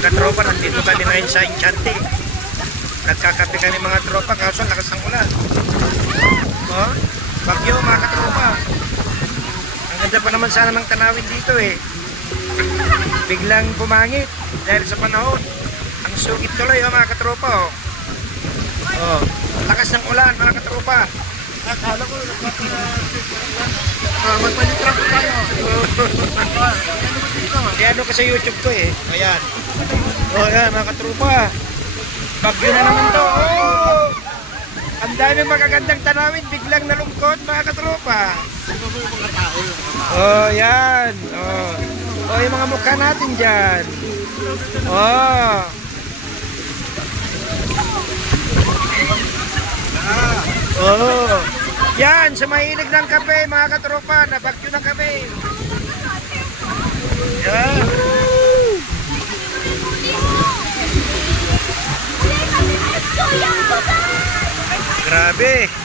Mga katropa, nandito kami ngayon sa Enchante. Nagkakape kami mga tropa, kaso lakas ng ulan. Oh, bagyo mga katropa. Ang ganda pa naman sana ng tanawin dito eh. Biglang pumangit dahil sa panahon. Ang sugit tuloy oh, mga katropa. Oh, lakas ng ulan mga katropa. Akala ko magpalitrap tayo. Ano ko sa YouTube ko eh. Ayan. Oh, ayan mga katropa. Bagyo na naman to. Oh! Ang daming magagandang tanawin, biglang nalungkot mga katropa. Oh, yan. Oh. Oh, yung mga mukha natin dyan. Oh. Oh. Yan, sa mahilig ng kape mga katropa, nabagyo ng kape. Yan. Grabe.